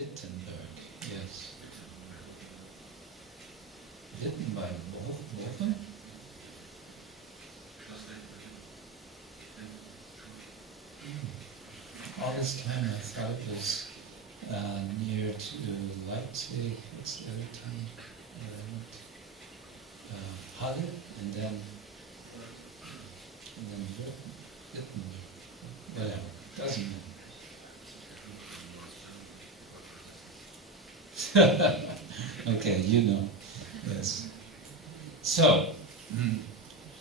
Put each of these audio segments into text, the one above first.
Wittenberg, yes. Written by Bochum? All this time I thought it was near to Leipzig. What's the other town? Halle, and then Wittenberg. Whatever, doesn't matter. Okay, you know. Yes. So,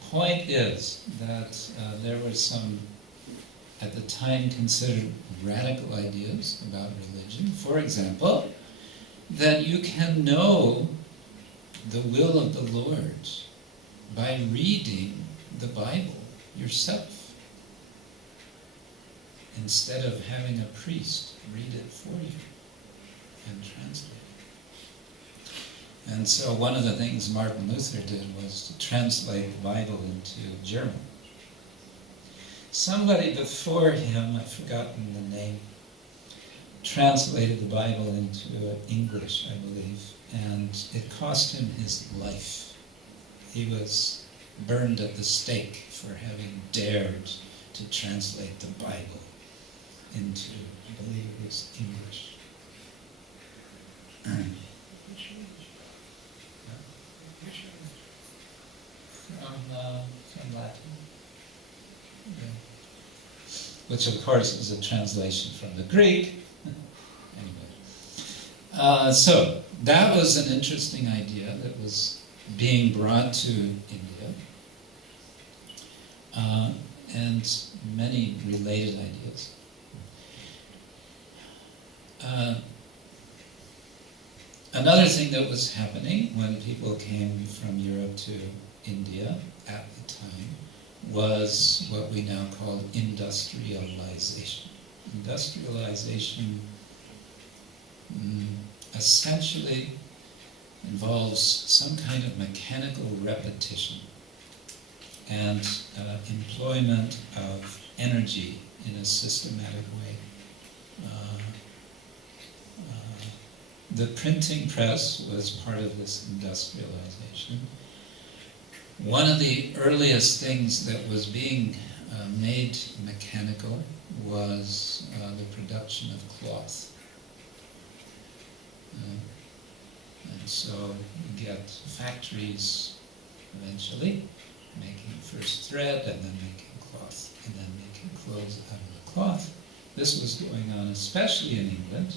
point is that there were some, at the time, considered radical ideas about religion. For example, that you can know the will of the Lord by reading the Bible yourself, instead of having a priest read it for you and translate it. And so one of the things Martin Luther did was to translate the Bible into German. Somebody before him, I've forgotten the name, translated the Bible into English, I believe, and it cost him his life. He was burned at the stake for having dared to translate the Bible into, I believe it was English. From Latin. Yeah. Which of course is a translation from the Greek. Anyway. So that was an interesting idea that was being brought to India. And many related ideas. Another thing that was happening when people came from Europe to India at the time was what we now call industrialization. Industrialization essentially involves some kind of mechanical repetition and employment of energy in a systematic way. The printing press was part of this industrialization. One of the earliest things that was being made mechanical was the production of cloth. And so you get factories eventually making first thread and then making cloth and then making clothes out of the cloth. This was going on especially in England,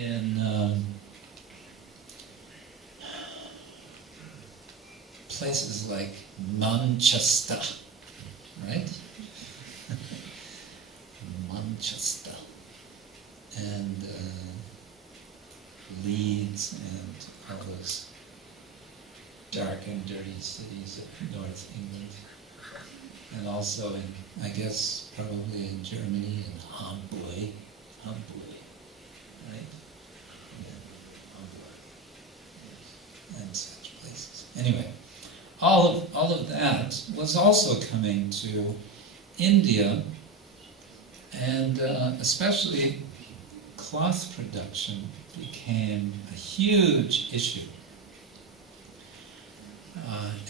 in places like Manchester, right? Manchester, and Leeds, and all those dark and dirty cities of North England, and also in, I guess, probably in Germany, in Hamburg, right? Yeah, Hamburg, and such places. Anyway, all of that was also coming to India, and especially cloth production became a huge issue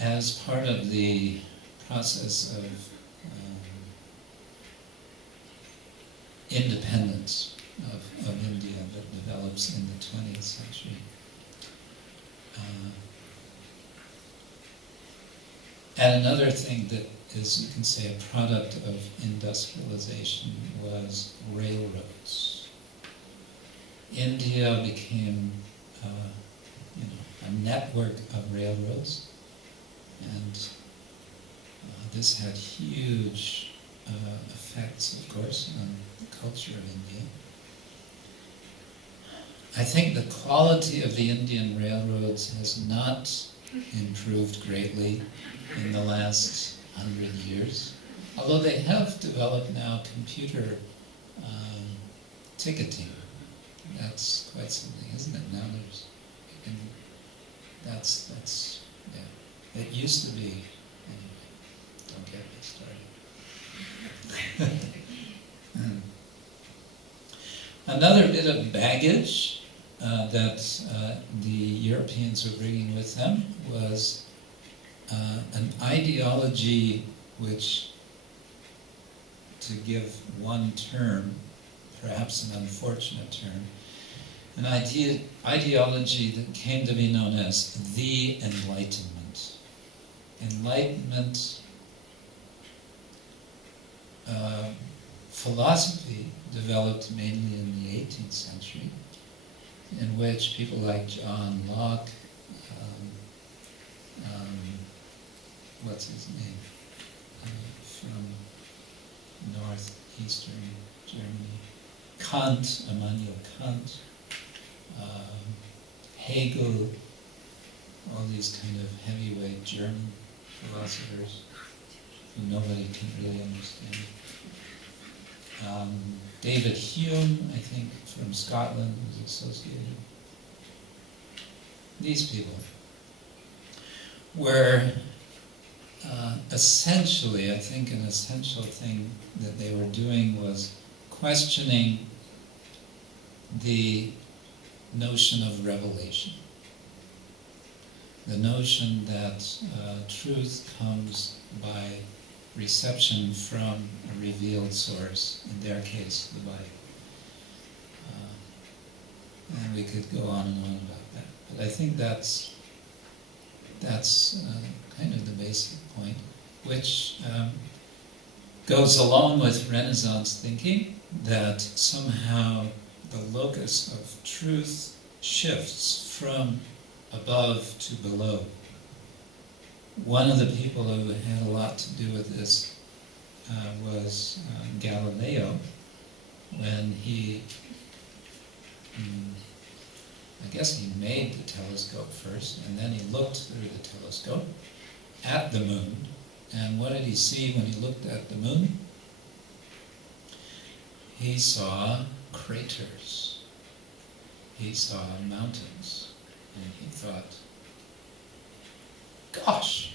as part of the process of independence of India that develops in the 20th century. And another thing that is, you can say, a product of industrialization was railroads. India became a network of railroads, and this had huge effects, of course, on the culture of India. I think the quality of the Indian railroads has not improved greatly in the last 100 years, although they have developed now computer ticketing. That's quite something, isn't it? Now there's, yeah. It used to be, anyway, don't get me started. Another bit of baggage that the Europeans were bringing with them was an ideology which, to give one term, perhaps an unfortunate term, an ideology that came to be known as the Enlightenment. Enlightenment philosophy developed mainly in the 18th century, in which people like John Locke, what's his name, from northeastern Germany, Kant, Immanuel Kant, Hegel, all these kind of heavyweight German philosophers who nobody can really understand. David Hume, I think, from Scotland, was associated. These people were essentially, I think an essential thing that they were doing was questioning the notion of revelation. The notion that truth comes by reception from a revealed source, in their case, the Bible. And we could go on and on about that. But I think that's kind of the basic point, which goes along with Renaissance thinking, that somehow the locus of truth shifts from above to below. One of the people who had a lot to do with this was Galileo, when he, I guess he made the telescope first, and then he looked through the telescope at the moon. And what did he see when he looked at the moon? He saw craters. He saw mountains. And he thought, gosh,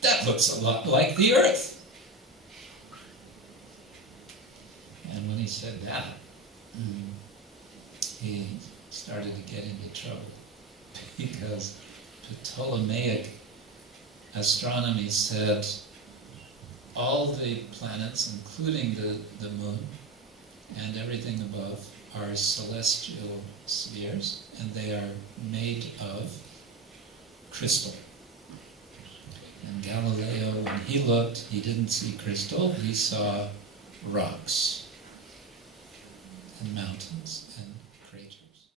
that looks a lot like the Earth. And when he said that, he started to get into trouble, because Ptolemaic astronomy said all the planets, including the moon and everything above, are celestial spheres, and they are made of crystal. And Galileo, when he looked, he didn't see crystal, he saw rocks and mountains